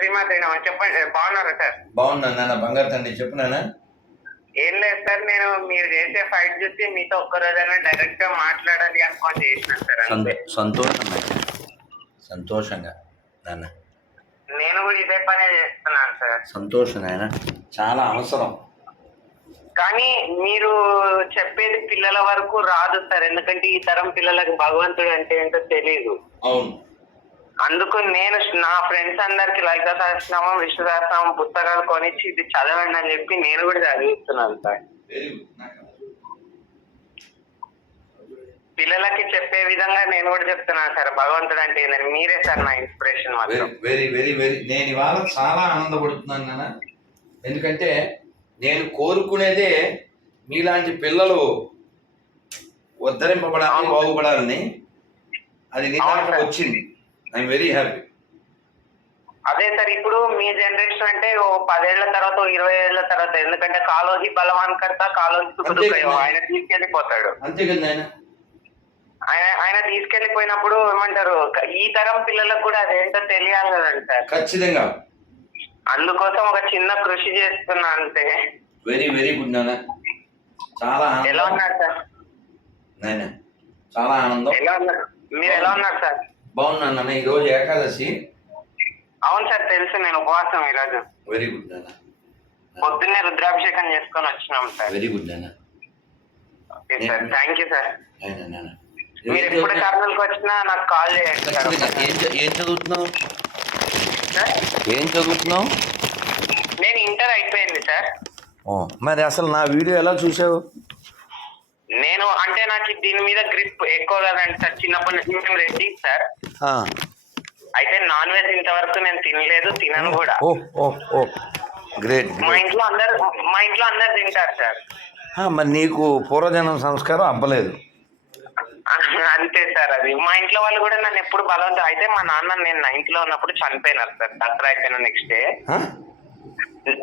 శ్రీమాతి చెప్పండి బాగున్నారా సార్? బాగున్నాను నాన్న బంగారు తండ్రి చెప్పు నాన్న. ఏం లేదు సార్ నేను మీరు చేసే ఫైట్ చూసి మీతో ఒక్క రోజైనా డైరెక్ట్గా మాట్లాడాలి అనుకొని చేసిన సార్ అంతే. సంతో- సంతోషం సంతోషంగా నాన్న. నేను కూడా ఇదే పనే చేస్తున్నాను సార్. సంతోషం నాయన చాలా అవసరం. కానీ మీరు చెప్పేది పిల్లల వరకు రాదు సార్ ఎందుకంటే ఈ తరం పిల్లలకు భగవంతుడు అంటే ఏంటో తెలియదు అవును. అందుకు నేను నా ఫ్రెండ్స్ అందరికి లలిత సహస్రనామం విష్ణు సహస్రనామం పుస్తకాలు కొనిచ్చి ఇది చదవండి అని చెప్పి నేను కూడా చదివిస్తున్నాను సార్. పిల్లలకి చెప్పే విధంగా నేను కూడా చెప్తున్నాను సార్. భగవంతుడు అంటే ఏందని మీరే సార్ నా inspiration very very very very నేను ఇవాళ చాలా ఆనందపడుతున్నాను నాన్న. ఎందుకంటే నేను కోరుకునేదే మీలాంటి పిల్లలు ఉద్ధరింపబడాలి బాగుపడాలని అది నీ అవును దాకా సార్. వచ్చింది. ఐఎమ్ వెరీ హ్యాపీ అదే సార్ ఇప్పుడు మీ జనరేషన్ అంటే ఓ పదేళ్ళ తర్వాత ఇరవై ఏళ్ళ తర్వాత ఎందుకంటే కాలోజీ బలవాన్ కర్త కాలోజీ సుఖదుఖయో. ఆయన తీసుకెళ్ళిపోతాడు అంతే కదా నాయన ఆయన ఆయన తీసుకెళ్ళిపోయినప్పుడు ఏమంటారు ఈ తరం పిల్లలకు కూడా అదేంటో తెలియాలి కదండి సార్. ఖచ్చితంగా. అందుకోసం ఒక చిన్న కృషి చేస్తున్నా అంతే. వెరీ వెరీ గుడ్ నాన్న. చాలా ఎలా ఉన్నారు సార్? నాయన చాలా ఆనందం. ఎలా ఉన్నారు? మీరు ఎలా ఉన్నారు సార్? బాగున్నాను నాన్న ఈరోజు ఏకాదశి. అవును సార్ తెలుసు నేను ఉపవాసం ఈరోజు వెరీ గుడ్ నాన్న. పొద్దున్నే రుద్రాభిషేకం చేసుకొని వచ్చినాం సార్. వెరీ గుడ్ నాన్న. Okay sir thank you sir. నాన్న. మీరు ఎప్పుడు కర్నూలుకి వచ్చినా నాకు కాల్ చేయండి సార్ ఖచ్చితంగా. ఏం చ- ఏం చదువుతున్నావు? సార్, ఏం చదువుతున్నావు? నేను ఇంటర్ అయిపోయింది సార్. ఓ, మరి అసలు నా వీడియో ఎలా చూసావు? నేను అంటే నాకు దీని మీద గ్రిప్ ఎక్కువ కదండి సార్. చిన్నప్పటి నుంచి మేము రెడ్డి సార్. అయితే నాన్ వెజ్ ఇంతవరకు నేను తినలేదు తినను కూడా. ఓ ఓ ఓ. గ్రేట్ మా ఇంట్లో అందరు మా ఇంట్లో అందరు తింటారు సార్. మరి నీకు పూర్వజన్మ సంస్కారం అవ్వలేదు అంతే సార్ అది. మా ఇంట్లో వాళ్ళు కూడా నన్ను ఎప్పుడు బలవంతం అయితే మా నాన్న నేను నైన్త్లో ఉన్నప్పుడు చనిపోయినారు సార్ దసరా అయిపోయిన నెక్స్ట్ డే?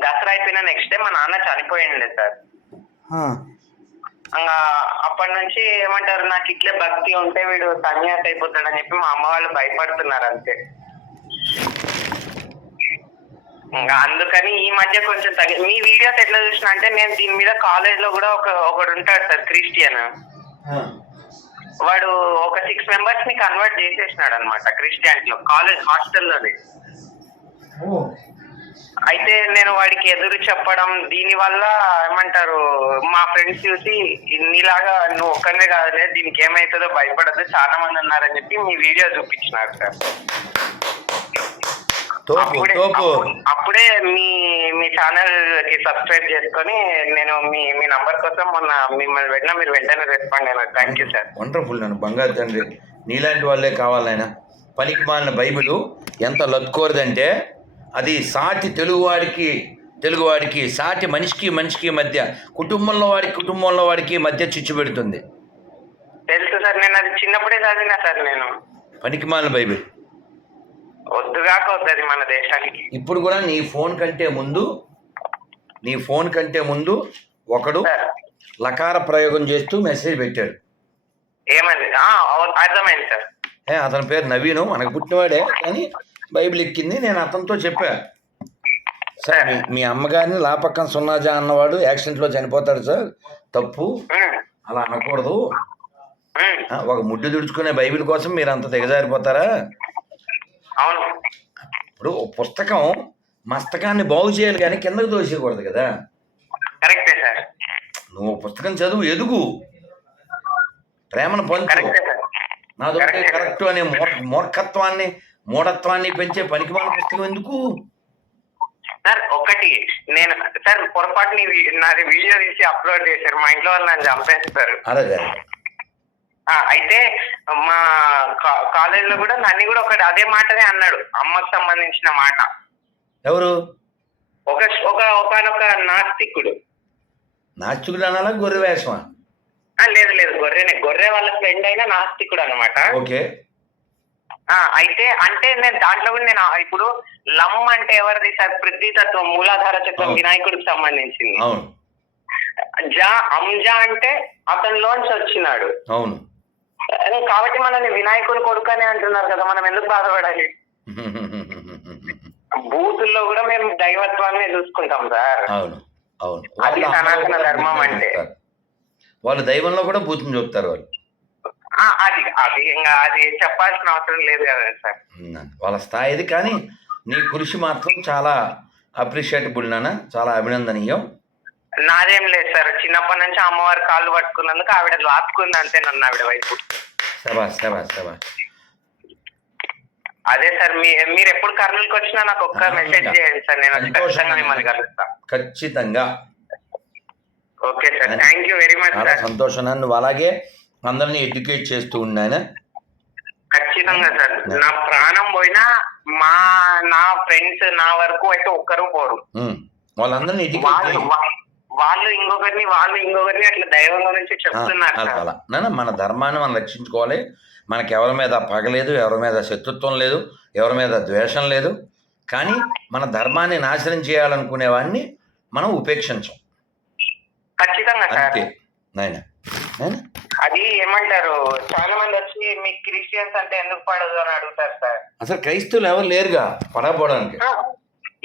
దసరా అయిపోయిన నెక్స్ట్ డే మా నాన్న చనిపోయిండే సార్. అప్పటి నుంచి ఏమంటారు నాకు ఇట్లే భక్తి ఉంటే వీడు సన్యాసి అయిపోతాడని చెప్పి మా అమ్మ వాళ్ళు భయపడుతున్నారు అంతే ఇంకా అందుకని ఈ మధ్య కొంచెం తగ్గి మీ వీడియోస్ ఎట్లా చూసిన అంటే నేను దీని మీద కాలేజ్లో కూడా ఒక ఒకడు ఉంటాడు సార్ క్రిస్టియన్. వాడు ఒక సిక్స్ మెంబర్స్ని కన్వర్ట్ చేసేసినాడు అనమాట క్రిస్టియానిటీ లో కాలేజ్ హాస్టల్లోనే. అయితే నేను వాడికి ఎదురు చెప్పడం దీని వల్ల ఏమంటారు మా ఫ్రెండ్స్ చూసి నీలాగా నువ్వు ఒక్కనే కాదులే దీనికి ఏమైతుందో భయపడదు చాలా మంది ఉన్నారని చెప్పి మీ వీడియో చూపించినారు సార్. అప్పుడే మీ మీ ఛానల్కి సబ్స్క్రైబ్ చేసుకొని నేను మీ మీ నంబర్ కోసం మొన్న మిమ్మల్ని పెట్టినా మీరు వెంటనే రెస్పాండ్ అయినా థ్యాంక్ యూ సార్ వండర్ఫుల్ నన్ను బంగారు తండ్రి. నీలాంటి వాళ్ళే కావాలైనా. పనికి మాలిన బైబిల్ ఎంత లత్కోరదంటే అది సాటి తెలుగువాడికి తెలుగువాడికి సాటి మనిషికి మనిషికి మధ్య కుటుంబంలో వాడికి కుటుంబంలో వాడికి మధ్య చిచ్చు పెడుతుంది. తెలుసు సార్ నేను అది చిన్నప్పుడే చదివినా సార్ నేను. పనికి మాలిన బైబిల్ వద్దుగాక వద్దది మన దేశానికి. ఇప్పుడు కూడా నీ ఫోన్ కంటే ముందు నీ ఫోన్ కంటే ముందు ఒకడు లకార ప్రయోగం చేస్తూ మెసేజ్ పెట్టాడు. ఏమంది అర్థమైంది సార్. అతని పేరు నవీను మనకు పుట్టినవాడే కానీ బైబిల్ ఎక్కింది నేను అతనితో చెప్పా. సార్ మీ- అమ్మగారిని లాపక్కన సున్నాజా అన్నవాడు యాక్సిడెంట్లో చనిపోతాడు సార్. తప్పు. అలా అనకూడదు. ఒక ముడ్డు తుడుచుకునే బైబిల్ కోసం మీరు అంత దిగజారిపోతారా? ఇప్పుడు పుస్తకం మస్తకాన్ని బాగు చేయాలి కానీ కిందకు తోసేయకూడదు కదా. నువ్వు పుస్తకం చదువు ఎదుగు. ప్రేమను పంచు. నాదొకటే కరెక్ట్ అనే మూర్- మూర్ఖత్వాన్ని మూఢత్వాన్ని పెంచే పనికిమాల పుస్తకం ఎందుకు? సార్ ఒకటి నేను సార్ పొరపాటుని నాది వీడియో తీసి అప్లోడ్ చేశారు మా ఇంట్లో వాళ్ళు నన్ను చంపేస్తారు. అలాగే ఆ, అయితే మా కాలేజ్లో కూడా నన్ను కూడా ఒకటి అదే మాటనే అన్నాడు అమ్మకు సంబంధించిన మాట. ఎవరు? ఒక ఒక ఒకనొక నాస్తికుడు. నాస్తికుడు అనాలా గొర్రె వేషమా? లేదు లేదు గొర్రెనే గొర్రె వాళ్ళ ఫ్రెండ్ అయిన నాస్తికుడు అనమాట ఓకే. అయితే అంటే నేను దాంట్లో కూడా నేను ఇప్పుడు లమ్ అంటే ఎవరిది సార్? పృథ్వీతత్వం మూలాధార చక్రం. వినాయకుడికి సంబంధించింది. అవును. జా అంజా అంటే అతనిలోంచి వచ్చినాడు. అవును. కాబట్టి మనల్ని వినాయకుడి కొడుకు అని అంటున్నారు కదా మనం ఎందుకు బాధపడాలి? బూతుల్లో కూడా మేము దైవత్వాన్ని చూసుకుంటాం సార్. అవును అవును. అది సనాతన ధర్మం అంటే. వాళ్ళు దైవంలో కూడా బూతుని చూపుతారు వాళ్ళు. అది అది ఇంకా అది చెప్పాల్సిన అవసరం లేదు కదా సార్. వాళ్ళ స్థాయిది కానీ నీ కృషి మాత్రం చాలా అప్రిషియేటబుల్ నాన్న చాలా అభినందనీయం. నాదేం లేదు సార్. చిన్నప్పటి నుంచి అమ్మవారి కాళ్ళు పట్టుకున్నందుకు ఆవిడ లాక్కుంది అంతే నన్ను ఆవిడ వైపు. శబాస్ శబాస్ అదే సార్ మీ మీరు ఎప్పుడు కర్నూలుకి వచ్చినా నాకు ఒక్క మెసేజ్ చేయండి సార్. నేను వచ్చి. ఖచ్చితంగా మిమ్మల్ని కలుస్తా ఖచ్చితంగా. Okay sir. Thank you very much చాలా సంతోషం నాన్న. నువ్వు అలాగే అందరినీ ఎడ్యుకేట్ చేస్తూ ఉన్నాయన ఖచ్చితంగా సార్. నా. ప్రాణం పోయినా మా నా ఫ్రెండ్స్ నా వరకు అయితే ఒక్కరు పోరు. వాళ్ళందరినీ ఎడ్యుకేట్ వాళ్ళు ఇంకొకరిని వాళ్ళు ఇంకొకరిని అట్లా దైవం గురించి చెప్తున్నారు అలా మన ధర్మాన్ని మనం రక్షించుకోవాలి. మనకి ఎవరి మీద పగలేదు ఎవరి మీద శత్రుత్వం లేదు ఎవరి మీద ద్వేషం లేదు. కానీ మన ధర్మాన్ని నాశనం చేయాలనుకునే వాడిని మనం ఉపేక్షించం. ఖచ్చితంగా అంతే. నాయన. అది ఏమంటారు? చాలా మంది వచ్చి మీ క్రిస్టియన్స్ అంటే ఎందుకు పడదు? అని అడుగుతారు సార్. అసలు క్రైస్తవులు ఎవరు లేరుగా పడకపోవడానికి?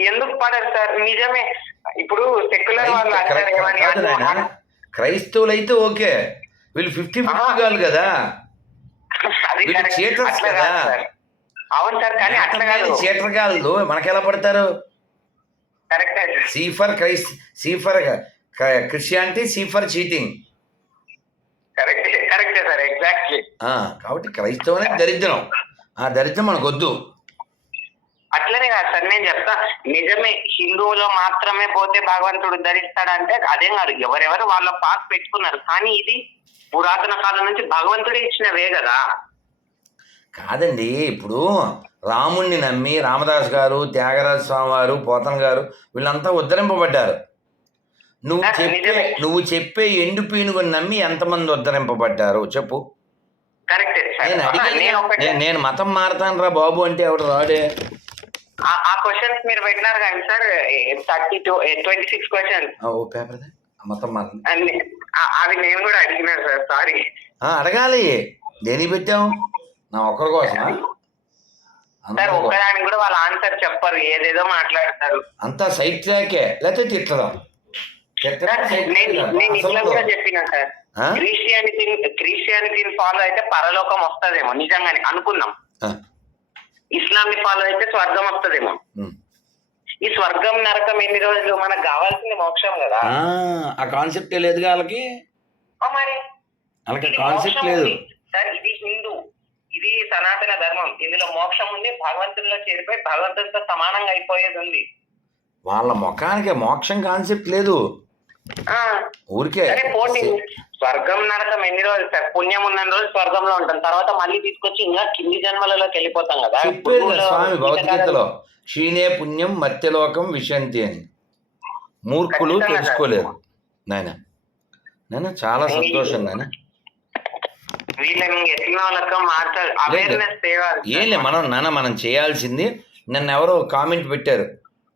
ఎందుకు పడరు సార్? నిజమే. ఇప్పుడు సెక్యులర్ వాళ్ళు అంటారు క్రైస్తవులు అయితే ఓకే. వీళ్ళు ఫిఫ్టీ ఫిఫ్టీ. కాదు కదా. అది వీళ్ళు కదా. అవును సార్ కానీ అట్లా కాదు. చీటర్ కాదు. మనకెలా పడతారు? Correct. C for Christ C for Christianity C for cheating. Correct sir exactly. కాబట్టి క్రైస్తవం అనేది దరిద్రం. ఆ దరిద్రం మనకు వద్దు అట్లనే కాదు సార్ నేను చెప్తా నిజమే హిందువులో మాత్రమే పోతే భగవంతుడు ధరిస్తాడంటే అదేం కాదు ఎవరెవరు వాళ్ళ పాస్ పెట్టుకున్నారు. కానీ ఇది పురాతన కాలం నుంచి భగవంతుడే ఇచ్చినవే కదా. కాదండి ఇప్పుడు రాముణ్ణి నమ్మి రామదాస్ గారు త్యాగరాజ స్వామి వారు పోతన్ గారు వీళ్ళంతా ఉద్ధరింపబడ్డారు. నువ్వు చెప్పే. నువ్వు చెప్పే ఎండు పీనుగుని నమ్మి ఎంతమంది ఉద్ధరింపబడ్డారు చెప్పు. నేను నేను మతం మారతాను రా బాబు అంటే ఎవడు రాడే? ఆ- క్వశ్చన్స్ మీరు పెట్టినారు కానీ sir thirty two twenty six questions ఆ, ఓ మతం మారదు. అవి నేను కూడా అడిగినాను సార్ సారీ. అడగాలి. దేనికి పెట్టాం నా ఒక్కరి కోసమా? సార్ కోసం. ఒక్కదానికి కూడా వాళ్ళ ఆన్సర్ చెప్పరు ఏదేదో మాట్లాడతారు. అంతా సైడ్ ట్రాకే. లేకపోతే సైడ్ నేను ఇట్లా కూడా చెప్పిన సార్? క్రిస్టియానిటీ క్రిస్టియానిటీని ఫాలో అయితే పరలోకం వస్తదేమో నిజంగానే అనుకుందాం. ఆ, ఇస్లాంని ఫాలో అయితే స్వర్గం వస్తదేమో. ఈ స్వర్గం నరకం ఎన్ని రోజులు మనకు కావాల్సింది మోక్షం కదా. ఆ, కాన్సెప్టే లేదుగా వాళ్ళకి? మరి. కాన్సెప్ట్ లేదు. సార్ ఇది హిందూ. ఇది సనాతన ధర్మం. ఇందులో మోక్షం ఉంది భగవంతుల్లో చేరిపోయి భగవంతుడితో సమానంగా అయిపోయేది ఉంది. వాళ్ళ ముఖానికి మోక్షం కాన్సెప్ట్ లేదు. ఊరికే. స్వర్గం నరకం ఎన్ని రోజులు? సార్ పుణ్యం ఉన్న రోజు స్వర్గంలో ఉంటాం. తర్వాత మళ్ళీ తీసుకొచ్చి ఇంకా కింది జన్మలలోకి వెళ్ళిపోతాం కదా. స్వామి భగవద్గీతలో. క్షీణే పుణ్యం మత్యలోకం విశంతి అని. మూర్ఖులు తెలుసుకోలేరు నాయన నాయన చాలా సంతోషం నాయన. ఏం లే మనం నాన్న మనం చేయాల్సింది నన్ను ఎవరో కామెంట్ పెట్టారు.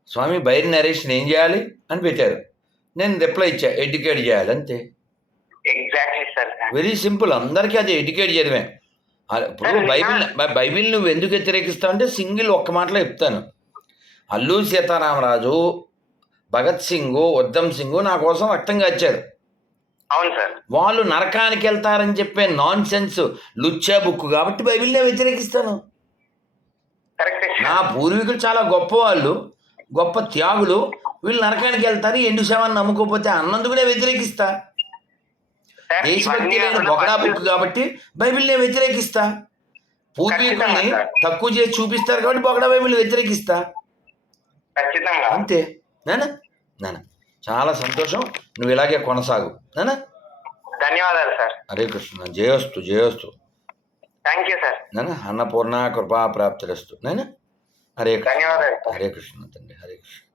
స్వామి బైరి నరేష్ ఏం చేయాలి అని పెట్టారు. నేను రిప్లై ఇచ్చా ఎడ్యుకేట్ చేయాలి అంతే. ఎగ్జాక్ట్లీ సార్ వెరీ సింపుల్ అందరికీ అది ఎడ్యుకేట్ చేయడమే. ఇప్పుడు బైబిల్ బైబిల్ నువ్వు ఎందుకు వ్యతిరేకిస్తావు అంటే సింగిల్ ఒక్క మాటలో చెప్తాను. అల్లూరి సీతారామరాజు భగత్ సింగ్ ఉద్దమ్ సింగ్ నా కోసం రక్తం వచ్చారు అవును సార్ వాళ్ళు నరకానికి వెళ్తారని చెప్పే నాన్ సెన్స్ లుచ్చా బుక్ కాబట్టి బైబిల్నే వ్యతిరేకిస్తాను. నా పూర్వీకులు చాలా గొప్ప వాళ్ళు గొప్ప త్యాగులు వీళ్ళు నరకానికి వెళ్తారు ఎండు శవాన్ని నమ్ముకోకపోతే అన్నందుకునే వ్యతిరేకిస్తా. దేశభక్తి లేని బొగడా బుక్ కాబట్టి బైబిల్నే వ్యతిరేకిస్తా. పూర్వీకుల్ని. తక్కువ చేసి చూపిస్తారు కాబట్టి బొగడా బైబిల్ వ్యతిరేకిస్తా. అంతే. నానా? నాన్న చాలా సంతోషం. నువ్వు ఇలాగే కొనసాగు. నానా? ధన్యవాదాలు సార్. హరే కృష్ణ. జయోస్తు జయోస్తు. Thank you sir. నాన్న అన్నపూర్ణ కృపా ప్రాప్తిరస్తు నాయన హరే కృష్ణ. హరే కృష్ణ తండ్రి. హరే కృష్ణ.